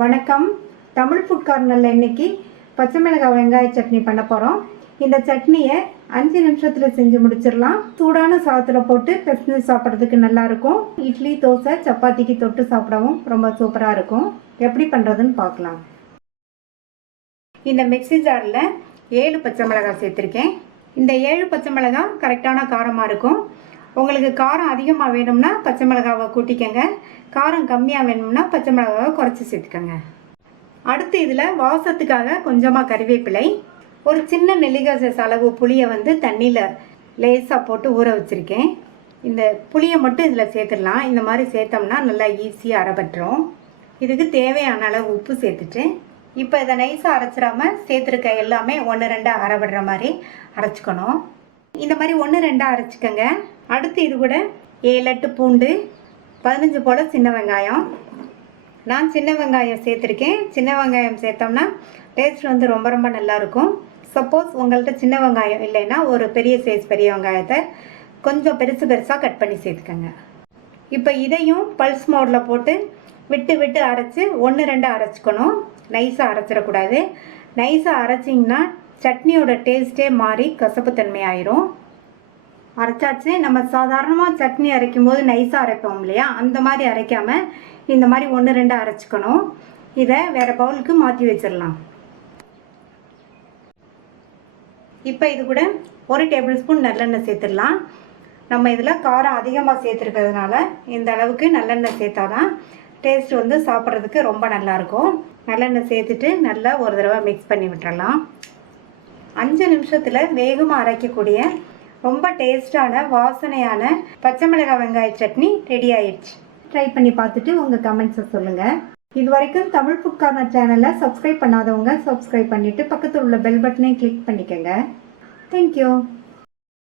வணக்கம். தமிழ் ஃபுட் கார்னரில் இன்னைக்கு பச்சை மிளகாய் வெங்காய சட்னி பண்ண போகிறோம். இந்த சட்னியை 5 நிமிஷத்தில் செஞ்சு முடிச்சிடலாம். சூடான சாதத்தில் போட்டு பிசைஞ்சு சாப்பிட்றதுக்கு நல்லாயிருக்கும். இட்லி, தோசை, சப்பாத்திக்கு தொட்டு சாப்பிடவும் ரொம்ப சூப்பராக இருக்கும். எப்படி பண்ணுறதுன்னு பார்க்கலாம். இந்த மிக்ஸி ஜாரில் 7 பச்சை மிளகாய் சேர்த்துருக்கேன். இந்த 7 பச்சை மிளகாய் கரெக்டான காரமாக இருக்கும். உங்களுக்கு காரம் அதிகமாக வேணும்னா பச்சை மிளகாவை கூட்டிக்கங்க. காரம் கம்மியாக வேணும்னா பச்சை மிளகாவை குறைச்சி சேர்த்துக்கங்க. அடுத்து இதில் வாசத்துக்காக கொஞ்சமாக கறிவேப்பிலை, ஒரு சின்ன நெல்லிக்காய் சைஸ் அளவு புளியை தண்ணியில் லேசாக போட்டு ஊற வச்சுருக்கேன். இந்த புளியை மட்டும் இதில் சேர்த்துடலாம். இந்த மாதிரி சேர்த்தோம்னா நல்லா ஈஸியாக அரைபட்டுரும். இதுக்கு தேவையான அளவு உப்பு சேர்த்துட்டு இப்போ இதை நைஸாக அரைச்சிடாமல் சேர்த்துருக்க எல்லாமே 1-2 அரைபடுற மாதிரி அரைச்சிக்கணும். இந்த மாதிரி 1-2 அரைச்சிக்கோங்க. அடுத்து இது கூட 7-8 பூண்டு, 15 போல் சின்ன வெங்காயம். நான் சின்ன வெங்காயம் சேர்த்துருக்கேன். சின்ன வெங்காயம் சேர்த்தோம்னா டேஸ்ட் ரொம்ப நல்லாயிருக்கும். சப்போஸ் உங்கள்கிட்ட சின்ன வெங்காயம் இல்லைன்னா ஒரு பெரிய சைஸ் பெரிய வெங்காயத்தை கொஞ்சம் பெருசாக கட் பண்ணி சேர்த்துக்கோங்க. இப்போ இதையும் பல்ஸ் மோடில் போட்டு விட்டு அரைச்சி 1-2 அரைச்சிக்கணும். நைஸாக அரைச்சிடக்கூடாது. நைஸாக அரைச்சிங்கன்னா சட்னியோட டேஸ்ட்டே மாறி கசப்புத்தன்மை ஆயிரும். அரைச்சாச்சு. நம்ம சாதாரணமாக சட்னி அரைக்கும் போது நைஸாக அரைப்போம் இல்லையா, அந்த மாதிரி அரைக்காமல் இந்த மாதிரி 1-2 அரைச்சிக்கணும். இதை வேறு பவுலுக்கு மாற்றி வச்சிடலாம். இப்போ இது கூட 1 டேபிள் ஸ்பூன் நல்லெண்ணெய் சேர்த்துடலாம். நம்ம இதில் காரம் அதிகமாக சேர்த்துருக்கிறதுனால இந்த அளவுக்கு நல்லெண்ணெய் சேர்த்தாதான் டேஸ்ட் சாப்பிட்றதுக்கு ரொம்ப நல்லாயிருக்கும். நல்லெண்ணெய் சேர்த்துட்டு நல்லா ஒரு தடவை மிக்ஸ் பண்ணி விட்டுறலாம். 5 நிமிஷத்தில் வேகமாக அரைக்கக்கூடிய ரொம்ப டேஸ்டான வாசனையான பச்சை மிளகாய் வெங்காய சட்னி ரெடி ஆயிடுச்சு. ட்ரை பண்ணி பார்த்துட்டு உங்கள் கமெண்ட்ஸை சொல்லுங்கள். இது வரைக்கும் தமிழ் ஃபுட் கார்னர் சேனலை சப்ஸ்கிரைப் பண்ணாதவங்க சப்ஸ்கிரைப் பண்ணிவிட்டு பக்கத்தில் உள்ள பெல் பட்டனை கிளிக் பண்ணிக்கோங்க. தேங்க்யூ.